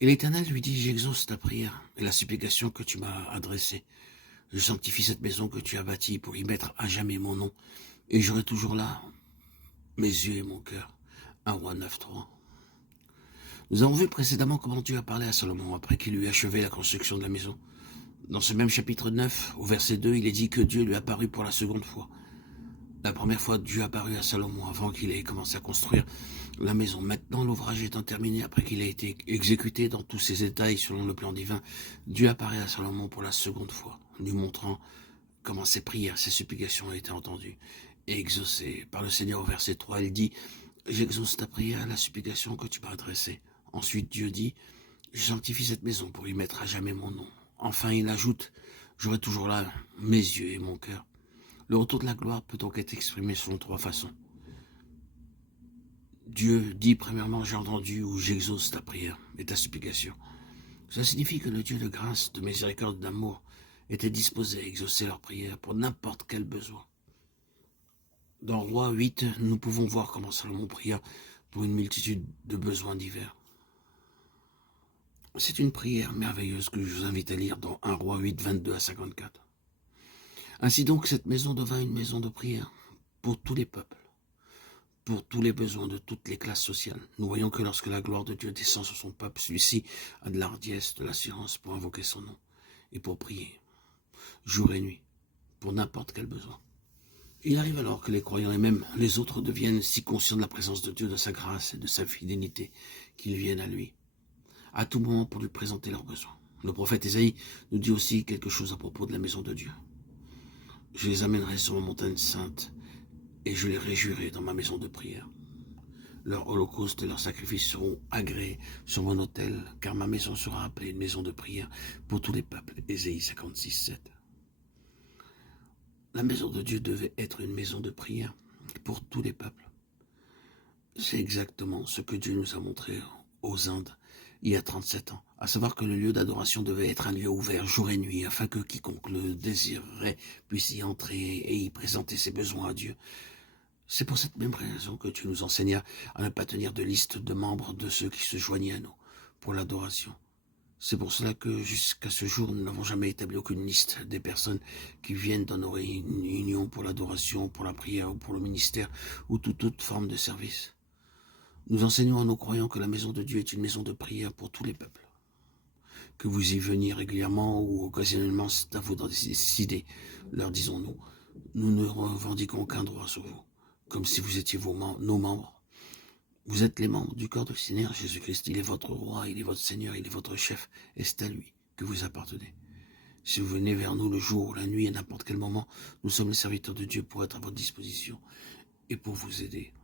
Et l'Éternel lui dit, j'exauce ta prière et la supplication que tu m'as adressée. Je sanctifie cette maison que tu as bâtie pour y mettre à jamais mon nom. Et j'aurai toujours là mes yeux et mon cœur. 1 Roi 9:3. Nous avons vu précédemment comment Dieu a parlé à Salomon après qu'il eut achevé la construction de la maison. Dans ce même chapitre 9, au verset 2, il est dit que Dieu lui apparut pour la seconde fois. La première fois, Dieu apparut à Salomon avant qu'il ait commencé à construire la maison. Maintenant, l'ouvrage étant terminé, après qu'il ait été exécuté dans tous ses détails selon le plan divin, Dieu apparaît à Salomon pour la seconde fois, lui montrant comment ses prières, ses supplications ont été entendues et exaucées par le Seigneur. Au verset 3, il dit « J'exauce ta prière et la supplication que tu m'as adressée. » Ensuite, Dieu dit « Je sanctifie cette maison pour y mettre à jamais mon nom. » Enfin, il ajoute « J'aurai toujours là mes yeux et mon cœur. » Le retour de la gloire peut donc être exprimé selon 3 façons. Dieu dit premièrement, j'ai entendu ou j'exauce ta prière et ta supplication. Cela signifie que le Dieu de grâce, de miséricorde, d'amour était disposé à exaucer leurs prières pour n'importe quel besoin. Dans Roi 8, nous pouvons voir comment Salomon pria pour une multitude de besoins divers. C'est une prière merveilleuse que je vous invite à lire dans 1 Roi 8, 22 à 54. Ainsi donc, cette maison devint une maison de prière pour tous les peuples, pour tous les besoins de toutes les classes sociales. Nous voyons que lorsque la gloire de Dieu descend sur son peuple, celui-ci a de l'hardiesse, de l'assurance pour invoquer son nom et pour prier, jour et nuit, pour n'importe quel besoin. Il arrive alors que les croyants et même les autres deviennent si conscients de la présence de Dieu, de sa grâce et de sa fidélité, qu'ils viennent à lui, à tout moment pour lui présenter leurs besoins. Le prophète Ésaïe nous dit aussi quelque chose à propos de la maison de Dieu. Je les amènerai sur ma montagne sainte et je les réjouirai dans ma maison de prière. Leurs holocaustes et leurs sacrifices seront agréés sur mon autel, car ma maison sera appelée une maison de prière pour tous les peuples. Ésaïe 56, 7. La maison de Dieu devait être une maison de prière pour tous les peuples. C'est exactement ce que Dieu nous a montré aux Indes il y a 37 ans, à savoir que le lieu d'adoration devait être un lieu ouvert jour et nuit, afin que quiconque le désirerait puisse y entrer et y présenter ses besoins à Dieu. C'est pour cette même raison que Dieu nous enseigna à ne pas tenir de liste de membres de ceux qui se joignaient à nous pour l'adoration. C'est pour cela que jusqu'à ce jour, nous n'avons jamais établi aucune liste des personnes qui viennent dans nos réunions pour l'adoration, pour la prière ou pour le ministère ou toute autre forme de service. Nous enseignons à nos croyants que la maison de Dieu est une maison de prière pour tous les peuples. Que vous y veniez régulièrement ou occasionnellement, c'est à vous d'en décider, leur disons-nous. Nous ne revendiquons aucun droit sur vous, comme si vous étiez nos membres. Vous êtes les membres du corps du Seigneur Jésus-Christ. Il est votre roi, il est votre Seigneur, il est votre chef, et c'est à lui que vous appartenez. Si vous venez vers nous le jour ou la nuit, à n'importe quel moment, nous sommes les serviteurs de Dieu pour être à votre disposition et pour vous aider.